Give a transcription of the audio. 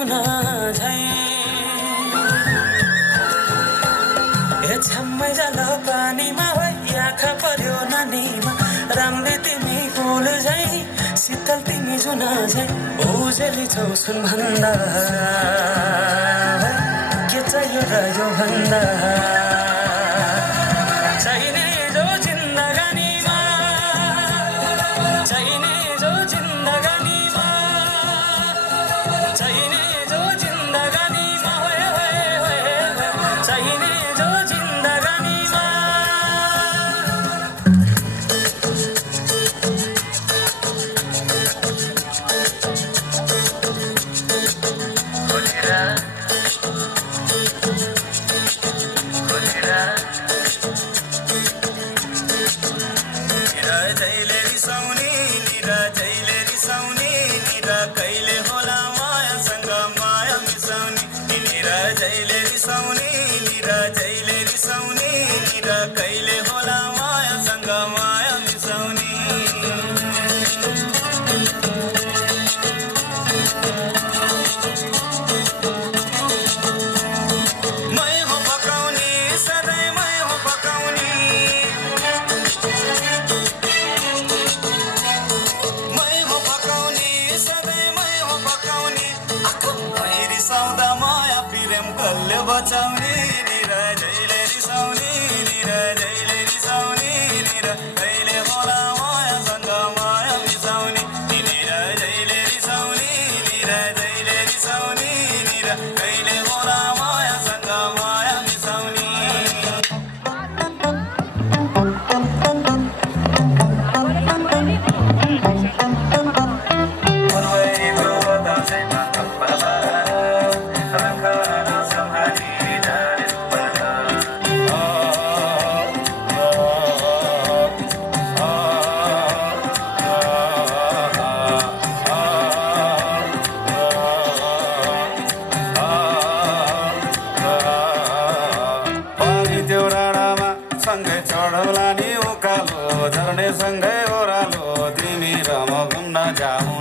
जुना झै ए छम्मै जाल पानीमा होइ आँखा पर्यो नानीमा राम्रै तिमी फुल झै शीतल तिमी जुना झै उजेली छौ सुन भन्दा के चाहियो र यो भन्दा चाहिने जो जिन्दगानीमा चाहिने जो जिन्दगानीमा चाहिने जो जिन्दगानीमा चाहिने जो जिन्दगानीमा बचाउने निरा जैले रिसाउने निरा जैले रिसाउने निरा कहिले होला मायासँग माया मिसाउने निरा जैले रिसाउने निरा जैले रिसाउने निरा कहिले होला मायासँग माया मिसाउने सँगै चढौला नि उकालो झर्ने सँगै ओह्रालो तिमी र म घुम्न जाऊ